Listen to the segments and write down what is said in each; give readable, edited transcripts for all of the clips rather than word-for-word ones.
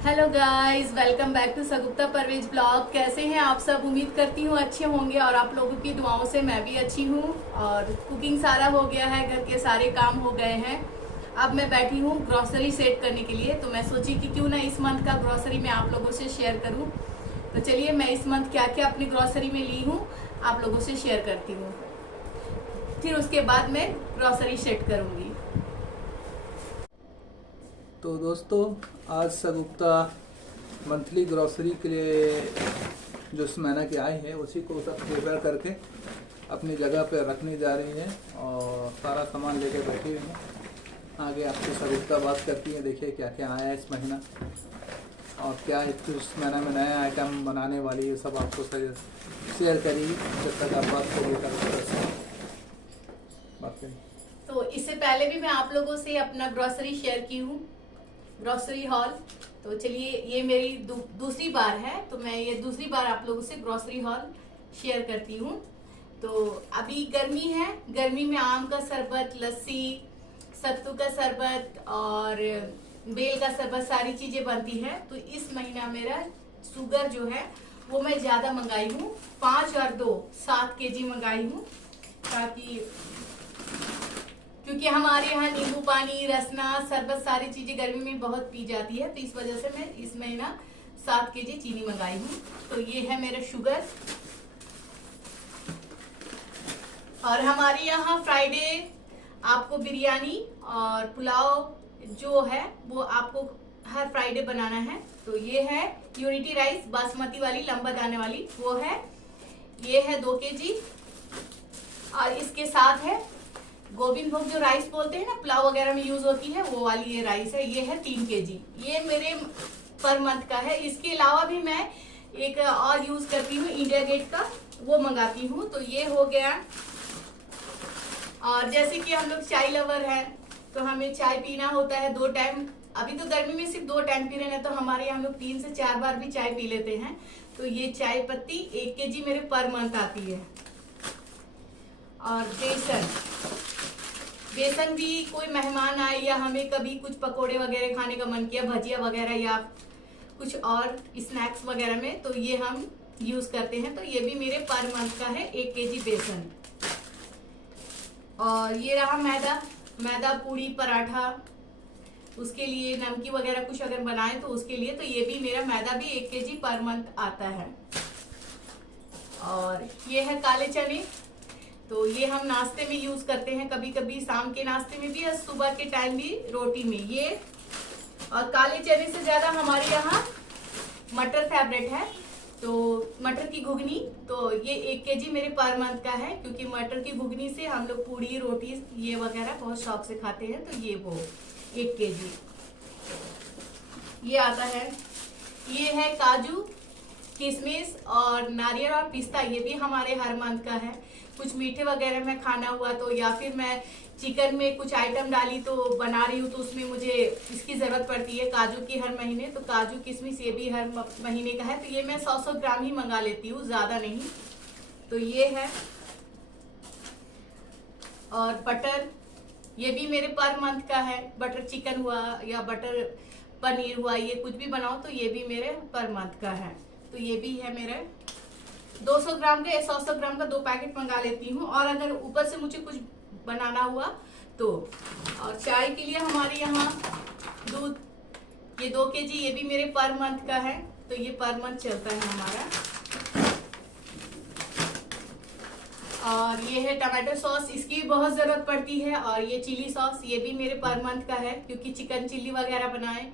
Hello guys, welcome back to Sagupta Parvez blog. कैसे हैं आप सब? उम्मीद करती हूँ अच्छे होंगे और आप लोगों की दुआओं से मैं भी अच्छी हूँ। और कुकिंग सारा हो गया है, घर के सारे काम हो गए हैं। अब मैं बैठी हूँ ग्रॉसरी सेट करने के लिए, तो मैं सोची कि क्यों ना इस मंथ का ग्रॉसरी मैं आप लोगों से शेयर करूँ। तो चलिए, मैं इस मंथ क्या क्या अपनी ग्रॉसरी में ली हूँ आप लोगों से शेयर करती हूँ, फिर उसके बाद मैं ग्रॉसरी सेट करूँगी। तो दोस्तों, आज सगुप्ता मंथली ग्रॉसरी के लिए जो इस महीना की आए हैं उसी को सब प्रिपेयर करके अपनी जगह पर रखने जा रही हैं और सारा सामान लेके बैठी हुई हैं। आगे आपसे सगुप्ता बात करती है, देखिए क्या क्या आया है इस महीना और क्या इस महीना में नया आइटम बनाने वाली है, सब आपको शेयर करिए। जब तक आप बात करिए बात करिए। तो इससे पहले भी मैं आप लोगों से अपना ग्रॉसरी शेयर की हूँ, ग्रॉसरी हॉल। तो चलिए, ये मेरी दूसरी बार है, तो मैं ये दूसरी बार आप लोगों से ग्रॉसरी हॉल शेयर करती हूँ। तो अभी गर्मी है, गर्मी में आम का शरबत, लस्सी, सत्तू का शरबत और बेल का शरबत सारी चीजें बनती है। तो इस महीना मेरा शुगर जो है वो मैं ज्यादा मंगाई हूँ, 5 और 2 7 केजी मंगाई हूँ, ताकि क्योंकि हमारे यहाँ नींबू पानी, रसना, शरबत सारी चीजें गर्मी में बहुत पी जाती है, तो इस वजह से मैं इस महीना 7 केजी चीनी मंगाई हूँ। तो ये है मेरा शुगर। और हमारे यहाँ फ्राइडे आपको बिरयानी और पुलाव जो है वो आपको हर फ्राइडे बनाना है। तो ये है यूनिटी राइस बासमती वाली लंबा दाने वाली, वो है, ये है 2 केजी। और इसके साथ है गोविंद भोग जो राइस बोलते हैं ना, पुलाव वगैरह में यूज होती है, वो वाली ये राइस है, ये है 3 केजी। ये मेरे पर मंथ का है। इसके अलावा भी मैं एक और यूज करती हूँ इंडिया गेट का, वो मंगाती हूँ। तो ये हो गया। और जैसे कि हम लोग चाय लवर है, तो हमें चाय पीना होता है 2 टाइम। अभी तो गर्मी में सिर्फ 2 टाइम पी रहे हैं, तो हमारे यहाँ लोग 3 से 4 बार भी चाय पी लेते हैं। तो ये चाय पत्ती 1 केजी मेरे पर मंथ आती है। और बेसन भी कोई मेहमान आए या हमें कभी कुछ पकोड़े वगैरह खाने का मन किया, भजिया वगैरह या कुछ और स्नैक्स वगैरह में, तो ये हम यूज करते हैं। तो ये भी मेरे पर मंथ का है 1 केजी बेसन। और ये रहा मैदा पूड़ी पराठा, उसके लिए नमकी वगैरह कुछ अगर बनाए तो उसके लिए, तो ये भी मेरा मैदा भी 1 केजी पर मंथ आता है। और ये है काले चने, तो ये हम नाश्ते में यूज करते हैं, कभी कभी शाम के नाश्ते में भी और सुबह के टाइम भी रोटी में ये। और काले चने से ज्यादा हमारे यहाँ मटर फेवरेट है, तो मटर की घुगनी, तो ये 1 केजी मेरे पर मंथ का है, क्योंकि मटर की घुगनी से हम लोग पूड़ी रोटी ये वगैरह बहुत शौक से खाते हैं। तो ये वो 1 केजी ये आता है। ये है काजू, किशमिश और नारियल और पिस्ता, ये भी हमारे हर मंथ का है। कुछ मीठे वगैरह में खाना हुआ तो, या फिर मैं चिकन में कुछ आइटम डाली तो बना रही हूँ, तो उसमें मुझे इसकी जरूरत पड़ती है काजू की हर महीने। तो काजू किशमिश ये भी हर महीने का है, तो ये मैं 100-100 ग्राम ही मंगा लेती हूँ, ज्यादा नहीं। तो ये है। और बटर, ये भी मेरे पर मंथ का है। बटर चिकन हुआ या बटर पनीर हुआ, ये कुछ भी बनाओ तो ये भी मेरे पर मंथ का है। तो ये भी है मेरे 200 ग्राम का या 100-100 ग्राम का 2 पैकेट मंगा लेती हूँ। और अगर ऊपर से मुझे कुछ बनाना हुआ तो। और चाय के लिए हमारे यहाँ दूध, ये 2 केजी, ये भी मेरे पर मंथ का है। तो ये पर मंथ चलता है हमारा। और ये है टमाटो सॉस, इसकी भी बहुत जरूरत पड़ती है। और ये चिली सॉस, ये भी मेरे पर मंथ का है, क्योंकि चिकन चिल्ली वगैरह बनाए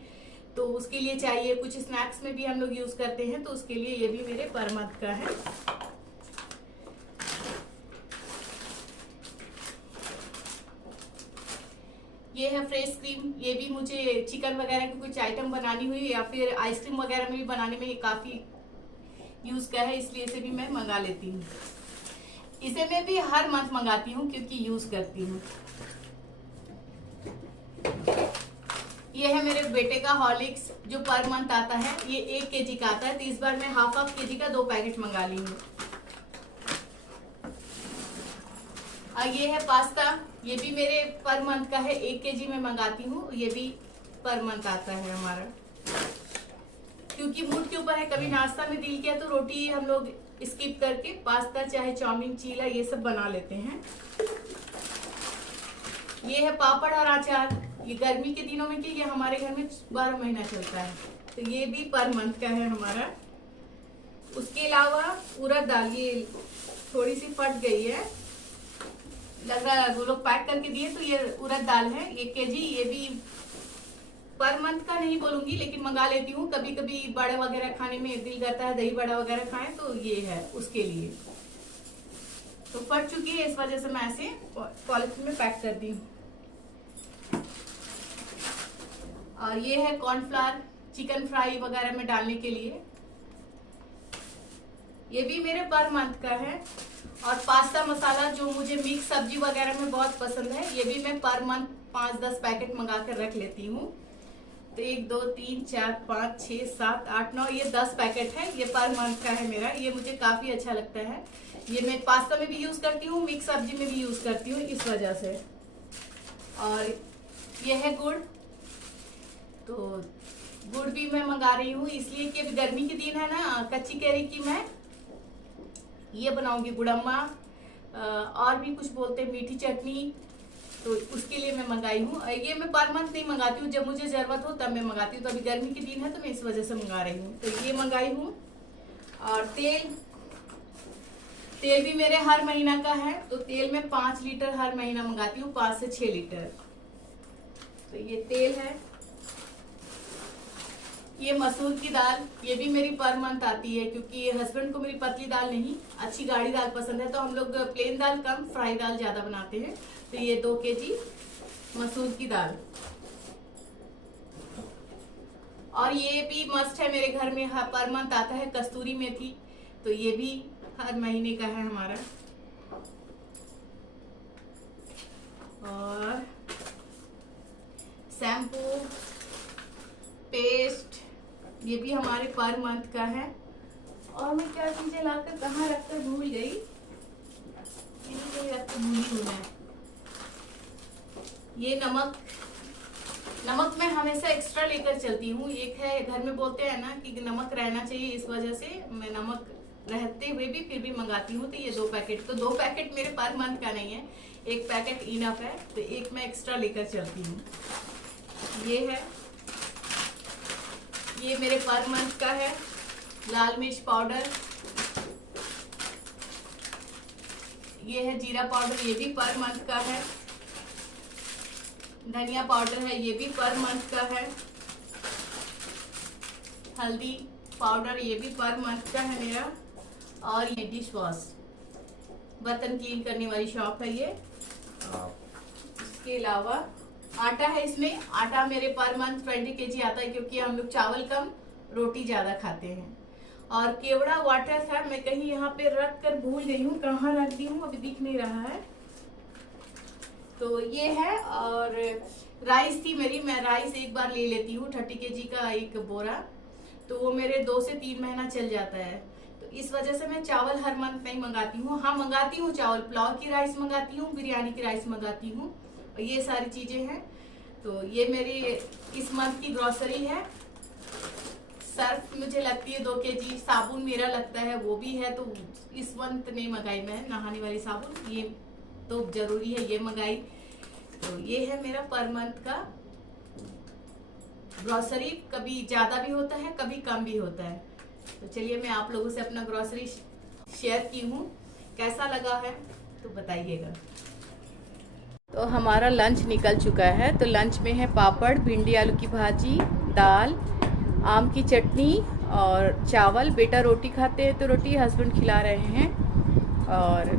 तो उसके लिए चाहिए। कुछ स्नैक्स में भी हम लोग यूज करते हैं, तो उसके लिए ये भी मेरे पर मंथ का है। ये है फ्रेश क्रीम, ये भी मुझे चिकन वगैरह की कुछ आइटम बनानी हुई या फिर आइसक्रीम वगैरह में भी बनाने में ये काफी यूज का है, इसलिए इसे भी मैं मंगा लेती हूँ। इसे मैं भी हर मंथ मंगाती हूँ क्योंकि यूज करती हूँ। ये है मेरे बेटे का हॉर्लिक्स जो पर मंथ आता है, ये 1 केजी का आता है। तो इस बार मैं हाफ केजी का 2 पैकेट मंगा ली हूँ। और ये है पास्ता, ये भी मेरे पर मंथ का है, 1 केजी में मंगाती हूँ, ये भी पर मंथ आता है हमारा। के ऊपर है, कभी नाश्ता में दिल किया तो रोटी हम लोग स्किप करके पास्ता चाहे चाउमीन चीला ये सब बना लेते हैं। ये है पापड़ और अचार, ये गर्मी के दिनों में कि ये हमारे घर में 12 महीना चलता है, तो ये भी पर मंथ का है हमारा। उसके अलावा उड़द दाल, ये थोड़ी सी फट गई है, लग रहा है वो लोग पैक करके दिए, तो ये उड़द दाल है 1 केजी। ये भी पर मंथ का नहीं बोलूंगी, लेकिन मंगा लेती हूँ, कभी कभी बड़े वगैरह खाने में दिल करता है, दही बड़ा वगैरह खाएं तो ये है उसके लिए। तो फट चुकी है, इस वजह से मैं ऐसे पॉलिथीन में पैक कर दी हूँ। और ये है कॉर्नफ्लावर चिकन फ्राई वगैरह में डालने के लिए, ये भी मेरे पर मंथ का है। और पास्ता मसाला जो मुझे मिक्स सब्जी वगैरह में बहुत पसंद है, ये भी मैं पर मंथ 5-10 पैकेट मंगा कर रख लेती हूँ। तो 1 2 3 4 5 6 7 8 9 ये 10 पैकेट है, ये पर मंथ का है मेरा। ये मुझे काफी अच्छा लगता है, ये मैं पास्ता में भी यूज करती हूँ, मिक्स सब्जी में भी यूज करती हूँ इस वजह से। और ये है गुड़, तो गुड़ भी मैं मंगा रही हूँ इसलिए कि अभी गर्मी के दिन है ना, कच्ची कैरी की मैं ये बनाऊंगी गुड़म्मा, और भी कुछ बोलते हैं मीठी चटनी, तो उसके लिए मैं मंगाई हूँ। ये मैं पर मंथ नहीं मंगाती हूँ, जब मुझे जरूरत हो तब मैं मंगाती हूँ, तो अभी गर्मी के दिन है तो मैं इस वजह से मंगा रही हूँ। तो ये मंगाई हूँ। और तेल भी मेरे हर महीना का है, तो तेल में 5 लीटर हर महीना मंगाती हूँ, 5 से 6 लीटर। तो ये तेल है। ये मसूर की दाल, ये भी मेरी पर मंथ आती है, क्योंकि हस्बैंड को मेरी पतली दाल नहीं, अच्छी गाढ़ी दाल पसंद है, तो हम लोग प्लेन दाल कम, फ्राई दाल ज्यादा बनाते हैं। तो ये 2 केजी मसूर की दाल। और ये भी मस्ट है मेरे घर में, पर मंथ आता है कस्तूरी मेथी, तो ये भी हर महीने का है हमारा। और शैम्पू, पेस्ट, ये भी हमारे पर मंथ का है। और मैं क्या चीजें लाकर कहाँ रखकर भूल गई, रखकर भूली हूँ मैं। ये नमक मैं हमेशा एक्स्ट्रा लेकर चलती हूँ। एक है घर में बोलते हैं ना कि नमक रहना चाहिए, इस वजह से मैं नमक रहते हुए भी फिर भी मंगाती हूँ। तो ये 2 पैकेट, तो 2 पैकेट मेरे पर मंथ का नहीं है, 1 पैकेट इनफ है, तो 1 मैं एक्स्ट्रा लेकर चलती हूँ। ये है, ये मेरे पर मंथ का है। लाल मिर्च पाउडर, ये है जीरा पाउडर, ये भी पर मंथ का है। धनिया पाउडर है, ये भी पर मंथ का है। हल्दी पाउडर, ये भी पर मंथ का है मेरा। और ये डिश वॉश, बर्तन क्लीन करने वाली शॉप है ये। इसके अलावा आटा है, इसमें आटा मेरे पर मंथ 20 केजी आता है, क्योंकि हम लोग चावल कम रोटी ज्यादा खाते हैं। और केवड़ा वाटर था, मैं कहीं यहाँ पे रख कर भूल गई हूँ, कहाँ रख दी हूँ अभी दिख नहीं रहा है, तो ये है। और राइस थी मेरी, मैं राइस एक बार ले लेती हूँ 30 केजी का एक बोरा, तो वो मेरे 2 से 3 महीना चल जाता है। तो इस वजह से मैं चावल हर मंथ नहीं मंगाती हूँ। हाँ मंगाती हूँ चावल, पुलाव की राइस मंगाती हूँ, बिरयानी की राइस मंगाती हूँ, और ये सारी चीजें हैं। तो ये मेरी इस मंथ की ग्रोसरी है। सर्फ मुझे लगती है 2 केजी, साबुन मेरा लगता है वो भी है, तो इस मंथ नहीं मंगाई मैं नहाने वाली साबुन, ये तो जरूरी है, ये मंगाई। तो ये है मेरा पर मंथ का ग्रोसरी, कभी ज्यादा भी होता है कभी कम भी होता है। तो चलिए मैं आप लोगों से अपना ग्रोसरी शेयर की हूँ, कैसा लगा है तो बताइएगा। तो हमारा लंच निकल चुका है। तो लंच में है पापड़, भिंडी आलू की भाजी, दाल, आम की चटनी और चावल। बेटा रोटी खाते हैं तो रोटी हस्बैंड खिला रहे हैं। और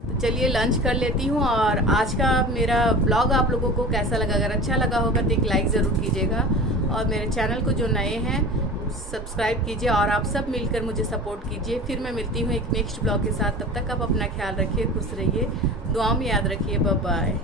तो चलिए लंच कर लेती हूँ। और आज का मेरा ब्लॉग आप लोगों को कैसा लगा, अगर अच्छा लगा होगा तो एक लाइक ज़रूर कीजिएगा, और मेरे चैनल को जो नए हैं सब्सक्राइब कीजिए, और आप सब मिलकर मुझे सपोर्ट कीजिए। फिर मैं मिलती हूँ एक नेक्स्ट ब्लॉग के साथ, तब तक आप अपना ख्याल रखिए, खुश रहिए, दुआ में याद रखिए, बाय बाय।